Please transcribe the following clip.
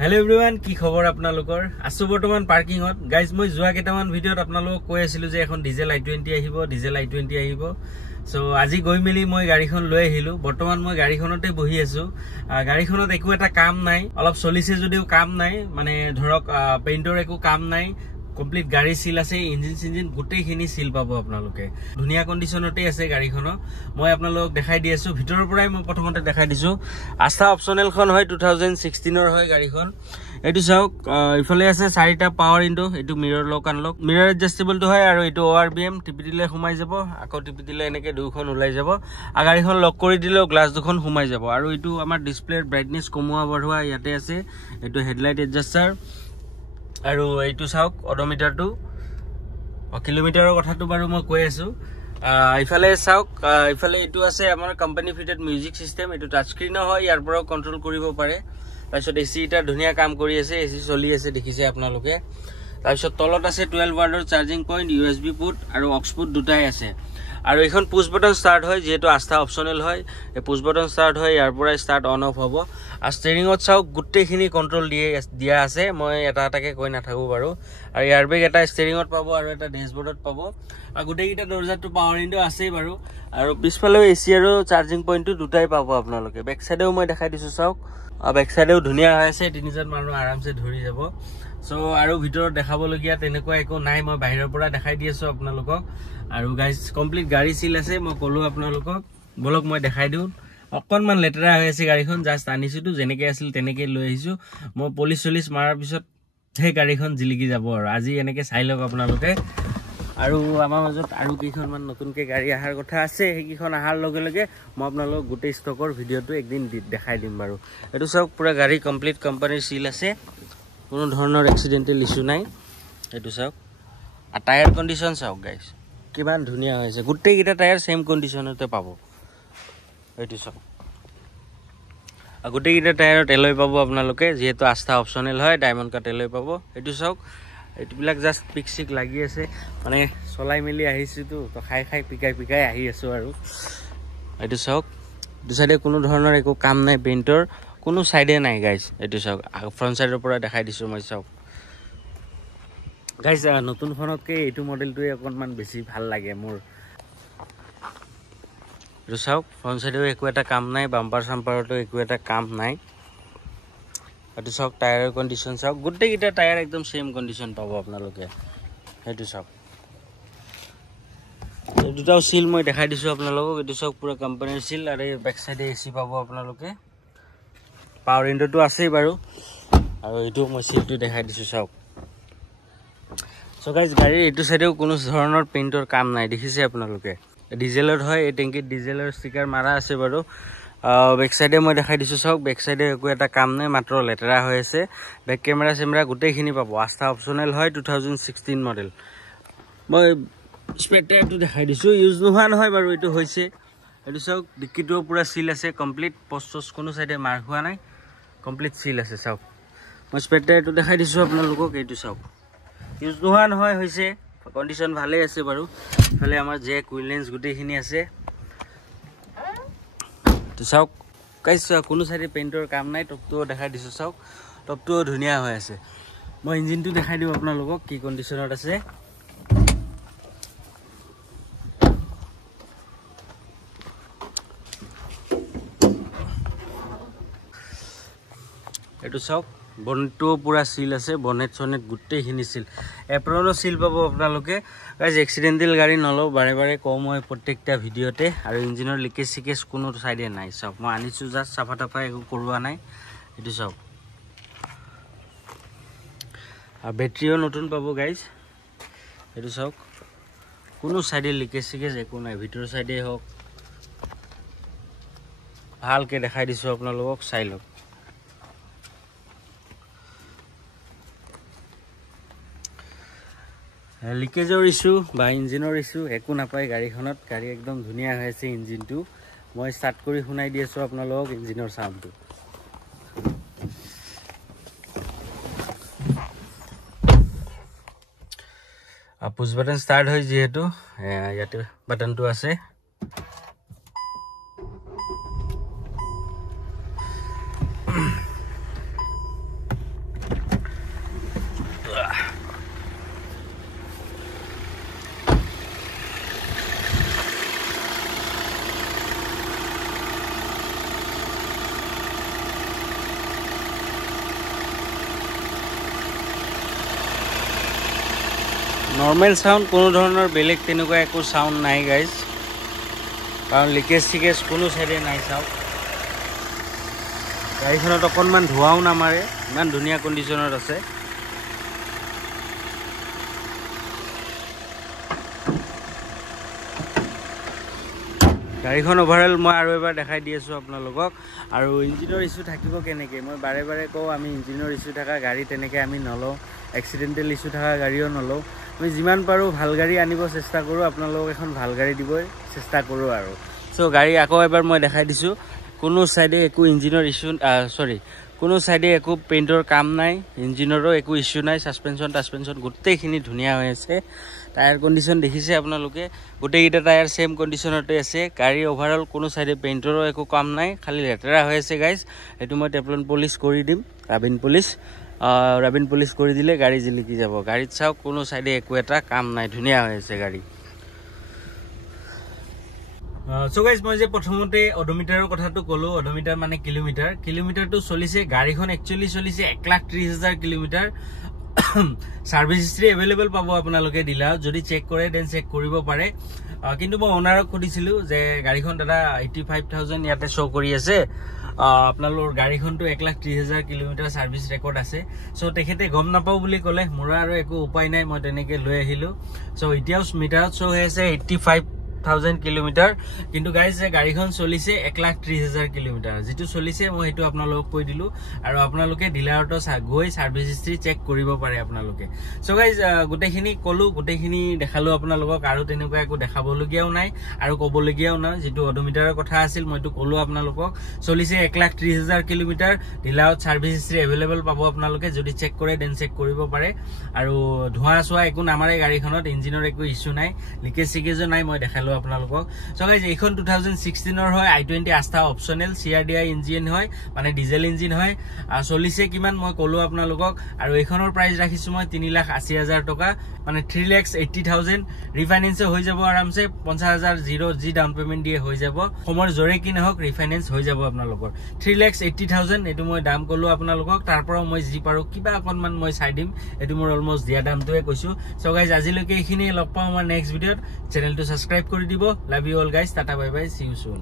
Hello everyone, কি খবৰ আপোনালোকৰ? আছো বৰ্তমান পাৰ্কিংত। গাইজ মই যোৱা কেইটামান ভিডিঅ'ত আপোনালোকক কৈ আছিলো যে এখন ডিজেল i20 আহিব, ডিজেল i20 আহিব। সো আজি গৈ মেলি মই গাড়ীখন লৈ আহিলো। বৰ্তমান মই গাড়ীখনতে বহি আছো। গাড়ীখনত একো এটা কাম নাই, অলপ চলিছে যদিও কাম নাই, মানে ধৰক পেইন্টৰ একো কাম নাই। কমপ্লিট গাড়ী সিল আছে, ইঞ্জিন গোটেইখিনি সিল পাব আপোনালোকে। ধুনীয়া কন্ডিশনতে আছে গাড়ীখন। মই আপোনালোকক দেখাই দি আছো, ভিতৰৰ পৰাই মই প্ৰথমতে দেখাই দিছো। আস্থা অপচনেলখন হয় 2016 হয় গাড়ীখন। এইটো চাওক, ইফালে আছে 4টা পাৱাৰ উইন্ডো, এইটো মিৰৰ লক আনলক, মিৰৰ এডজাস্টেবলটো হয়, আৰু এইটো ORBM টিপি দিলে সোমাই যাব, আকৌ টিপি দিলে এনেকে দুখন ওলাই যাব। আৰু গাড়ীখন লক কৰি দিলেও গ্লাছ দুখন সোমাই যাব। আৰু এইটো আমাৰ ডিসপ্লেৰ ব্ৰাইটনেস কমোৱা বঢ়োৱা ইয়াতে আছে। এইটো হেডলাইট এডজাস্টাৰ। আৰু এইটো চাওক অডোমিটাৰটো, কিলোমিটাৰৰ কথাটো বাৰু মই কৈ আছো। ইফালে চাওক, ইফালে এইটো আছে আমাৰ কোম্পানী ফিটেড মিউজিক সিস্টেম। এইটো টাচ স্ক্ৰিন হয়, ইয়াৰ পৰাও কন্ট্ৰোল কৰিব পাৰে। তাৰপিছত এসি এটা ধুনীয়া কাম কৰি আছে, এসি চলি আছে দেখিছে আপোনালোকে। তাৰপিছত তলত আছে 12 ওয়াটৰ চাৰ্জিং পইণ্ট, USB পোৰ্ট আৰু অক্স পোৰ্ট দুটাই আছে। আৰু এখন পুশ বাটন ষ্টাৰ্ট হয়, যেহেতু আস্থা অপচনেল হয়, এই পুশ বাটন ষ্টাৰ্ট হয়, ইয়াৰ পৰাই ষ্টাৰ্ট অন অফ হ'ব। আৰু ষ্টেৰিঙত চাওক গোটেইখিনি কন্ট্ৰোল দিয়া আছে, মই এটা এটাকে কৈ নাথাকো বাৰু। আৰু এয়াৰ বেগ এটা ষ্টেৰিঙত পাব আৰু এটা ডেছবৰ্ডত পাব। আৰু গোটেইকেইটা দৰ্জাটো পাৱাৰ উইণ্ডো আছেই বাৰু। আৰু পিছফালেও এসি আৰু চাৰ্জিং পইণ্টটো দুটাই পাব আপোনালোকে। বেক চাইডেও মই দেখাই দিছো চাওক, বেক চাইডেও ধুনীয়া হৈ আছে, তিনিজন মানুহ আৰামছে ধৰি যাব। সো আৰু ভিতৰত দেখাবলগীয়া তেনেকুৱা একো নাই, মই বাহিৰৰ পৰা দেখাই দি আছো আপোনালোকক। আৰু গাইজ কমপ্লিট গাড়ী সিল আছে, মই ক'লো আপোনালোকক। বলক মই দেখাই দিওঁ। অকণমান লেতেৰা হৈ আছে গাড়ীখন, জাষ্ট আনিছোতো, যেনেকে আছিল তেনেকে লৈ আহিছো। মই পলিচ চলিচ মাৰাৰ পিছত সেই গাড়ীখন জিলিকি যাব। আৰু আজি এনেকে চাই লওক আপোনালোকে। আৰু আমাৰ মাজত আৰু কেইখনমান নতুনকে গাড়ী অহাৰ কথা আছে, সেইকেইখন অহাৰ লগে লগে মই আপোনালোকক গোটেই ষ্টকৰ ভিডিঅ'টো একদিন দেখাই দিম বাৰু। এইটো চাওক, পুৰা গাড়ী কমপ্লিট কোম্পানীৰ সিল আছে, কোনো ধৰণৰ এক্সিডেণ্টেল ইছ্যু নাই। এইটো চাওক, আৰু টায়াৰ কণ্ডিশ্যন চাওক গাইজ, কিমান ধুনীয়া হৈছে। গোটেইকেইটা টায়াৰ সেম কণ্ডিশ্যনতে পাব। এইটো চাওক, আৰু গোটেইকেইটা টায়াৰত এলয় পাব আপোনালোকে, যিহেতু আস্থা অপচনেল হয়, ডায়মণ্ড কাট এলয় পাব। এইটো চাওক, এইবিলাক জাষ্ট পিক চিক লাগি আছে, মানে চলাই মেলি আহিছোতো, তো খাই পিকাই আহি আছো আৰু। এইটো চাওক, এইটো চাইডে কোনো ধৰণৰ একো কাম নাই, পেইণ্টৰ কোনো চাইডে নাই গাইজ। এইটো চাওক, ফ্ৰণ্ট চাইডৰ পৰা দেখাই দিছো মই। চাওক গাইজ, নতুনখনতকৈ এইটো মডেলটোৱে অকণমান বেছি ভাল লাগে মোৰ। এইটো চাওক, ফ্ৰণ্ট চাইডেও একো এটা কাম নাই, বাম্পাৰ চাম্পাৰতো একো এটা কাম নাই। এইটো চাওক, টায়াৰৰ কণ্ডিশ্যন চাওক, গোটেইকেইটা টায়াৰ একদম সেম কণ্ডিশ্যন পাব আপোনালোকে। সেইটো চাওক, এই দুটাও সিল মই দেখাই দিছো আপোনালোকক। এইটো চাওক, পুৰা কোম্পানীৰ সিল। আৰু এই বেক চাইডে এসি পাব আপোনালোকে, পাৱাৰ উইণ্ডোটো আছেই বাৰু। আৰু এইটো মই সিলটো দেখাই দিছো চাওক। সো গাইজ, গাড়ীৰ এইটো চাইডেও কোনো ধৰণৰ পেইণ্টৰ কাম নাই, দেখিছে আপোনালোকে। ডিজেলৰ হয়, এই টেংকিত ডিজেলৰ ষ্টিকাৰ মাৰা আছে বাৰু। বেক চাইডে মই দেখাই দিছো চাওক, বেক চাইডে একো এটা কাম নাই, মাত্ৰ লেতেৰা হৈ আছে। বেক কেমেৰা চেমেৰা গোটেইখিনি পাব। আস্থা অপচনেল হয়, 2016 মডেল। মই স্পেৰ টায়াৰটো দেখাই দিছো, ইউজ নোহোৱা নহয় বাৰু, এইটো হৈছে। এইটো চাওক, ডিক্কিটোও পুৰা সিল আছে, কমপ্লিট পষ্ট কোনো চাইডে মাৰ হোৱা নাই, কমপ্লিট সিল আছে। চাওক, মই স্পেৰ টায়াৰটো দেখাই দিছো আপোনালোকক। এইটো চাওক, ইউজ নোহোৱা নহয়, হৈছে, কণ্ডিশ্যন ভালেই আছে বাৰু। ইফালে আমাৰ জেক হুইল গোটেইখিনি আছে। তো চাওক গাইজ, কোনো চাইডে পেইণ্টৰ কাম নাই। টপটোও দেখাই দিছো চাওক, টপটোও ধুনীয়া হৈ আছে। মই ইঞ্জিনটো দেখাই দিওঁ আপোনালোকক, কি কণ্ডিশ্যনত আছে। এইটো চাওক, বনেটটোও পুৰা সিল আছে, বনেট চনেট গোটেইখিনি সিল, এপ্ৰনো সিল পাব আপোনালোকে। গাইজ, এক্সিডেণ্টেল গাড়ী নলওঁ, বাৰে বাৰে কওঁ মই প্ৰত্যেকটা ভিডিঅ'তে। আৰু ইঞ্জিনৰ লিকেজ চিকেজ কোনো চাইডে নাই। চাওক, মই আনিছোঁ জাষ্ট, চাফা তাফা একো কৰোৱা নাই। এইটো চাওক, আৰু বেটৰীও নতুন পাব গাইজ। এইটো চাওক, কোনো চাইডে লিকেজ চিকেজ একো নাই, ভিতৰৰ চাইডে হওক। ভালকৈ দেখাই দিছোঁ আপোনালোকক, চাই লওক। লিকেজৰ ইছ্যু বা ইঞ্জিনৰ ইছ্যু একো নাপায় গাড়ীখনত। গাড়ী একদম ধুনীয়া হৈ আছে ইঞ্জিনটো। মই ষ্টাৰ্ট কৰি শুনাই দি আছোঁ আপোনালোকক ইঞ্জিনৰ চাউণ্ডটো। পুছ বাটন ষ্টাৰ্ট হয়, যিহেতু ইয়াতে বাটনটো আছে। নৰ্মেল সাউন্ড কোনো ধৰণৰ বেলেগ তেনেকুৱা একো সাউন্ড নাই গাইজ কাৰণ লিকেজ চিকেজ কোনো সাইডে নাই চাওক গাড়ীখনত অকণমান ধোঁৱাও নামাৰে ইমান ধুনীয়া কণ্ডিশ্যনত আছে গাড়ীখন ওভাৰঅল মই আৰু এবাৰ দেখাই দি আছোঁ আপোনালোকক আৰু ইঞ্জিনৰ ইছ্যু থাকিব কেনেকৈ মই বাৰে বাৰে কওঁ আমি ইঞ্জিনৰ ইছ্যু থকা গাড়ী তেনেকৈ আমি নলওঁ এক্সিডেণ্টেল ইছ্যু থকা গাড়ীও নলওঁ আমি যিমান পাৰোঁ ভাল গাড়ী আনিব চেষ্টা কৰোঁ আপোনালোকক এখন ভাল গাড়ী দিবই চেষ্টা কৰোঁ আৰু চ' গাড়ী আকৌ এবাৰ মই দেখাই দিছোঁ কোনো সাইডে একো ইঞ্জিনৰ ইছ্যু কোনো সাইডে একো পেইণ্টৰ কাম নাই ইঞ্জিনৰো একো ইছ্যু নাই সাসপেনশ্যন গোটেইখিনি ধুনীয়া হৈ আছে টায়াৰ কণ্ডিশ্যন দেখিছে আপোনালোকে গোটেইকেইটা টায়াৰ সেম কণ্ডিশ্যনতে আছে গাড়ী ওভাৰঅল কোনো সাইডে পেইণ্টৰো একো কাম নাই খালি লেতেৰা হৈ আছে গাইজ এইটো মই টেফলন পলিশ কৰি দিম ৰাবিন পলিশ কৰি দিলে গাড়ী জিলিকি যাব গাড়ীত চাওক কোনো সাইডে একো এটা কাম নাই ধুনীয়া হৈ আছে গাড়ী সো গাইজ মই যে প্ৰথমতে অডোমিটাৰৰ কথাটো ক'লো অডোমিটাৰ মানে কিলোমিটাৰটো চলিছে গাড়ীখন একচুৱেলি চলিছে 1,30,000 কিলোমিটাৰ সাৰ্ভিস হিষ্ট্ৰী এভেইলেবল পাব আপোনালোকে ডিলাৰত যদি চেক কৰে দেন চেক কৰিব পাৰে কিন্তু মই ওনাৰক সুধিছিলো যে গাড়ীখন দাদা 85,000 ইয়াতে শ্ব' কৰি আছে আপোনালোকৰ গাড়ীখনটো 1,30,000 কিলোমিটাৰ সাৰ্ভিস ৰেকৰ্ড আছে সো তেখেতে গম নাপাও বুলি ক'লে মোৰ আৰু একো উপায় নাই মই তেনেকৈ লৈ আহিলো সো এতিয়াও মিটাৰত শ্ব' হৈ আছে 85,000 কিলোমিটাৰ কিন্তু গাইজ গাড়ীখন চলিছে 1,30,000 কিলোমিটাৰ যেটো চলিছে মই হেতু আপোনালোকক কৈ দিলো আৰু আপোনালোকে ডিলাৰটো গৈ সাৰ্ভিস হিষ্ট্ৰী চেক কৰিব পাৰে আপোনালোকে সো গাইজ গোটেইখিনি কলো গোটেইখিনি দেখালো আপোনালোকক আৰু তেনেকুৱা একো দেখাবলগীয়াও নাই আৰু ক'বলগীয়াও নাই যেটো অডোমিটাৰৰ কথা আছিল মইটো কলো আপোনালোকক চলিছে 1,30,000 কিলোমিটাৰ ডিলাৰত সাৰ্ভিস হিষ্ট্ৰী এভেইলেবল পাব আপোনালোকে যদি চেক কৰে দেন চেক কৰিব পাৰে আৰু ধোঁৱা সোৱা একো নামাৰে গাড়ীখনত ইঞ্জিনৰ একো ইছ্যু নাই লিকেজ চিকেজো নাই মই দেখালো আপোনালোকক সো গাইজ এইখন 2016 হয় i20 আস্থা অপচনেল CRDI ইঞ্জিন হয় মানে ডিজেল ইঞ্জিন হয় চলিছে কিমান মই ক'লো আপোনালোকক আৰু এইখনৰ প্ৰাইস ৰাখিছো মই 3,80,000 টকা মানে 3,80,000 ৰিফাইনেন্স হৈ যাব আৰামছে 50,000 জিৰ' জি ডাউন পেমেন্ট দিয়ে হৈ যাব সময় জৰে কি নহক ৰিফাইনেন্স হৈ যাব আপোনালোকৰ 3,80,000 এটো মই দাম ক'লো আপোনালোকক তাৰপৰা মই জি পাৰো কিবা অকনমান মই চাই দিম এটো মোৰ অলমোস্ট দিয়া দামটোৱে কৈছো সো গাইজ আজিলৈকে এইখিনি লগ পাম আমাৰ নেক্সট ভিডিঅত চেনেলটো সাবস্ক্ৰাইব কৰি দিব love you all guys tata bye bye C you soon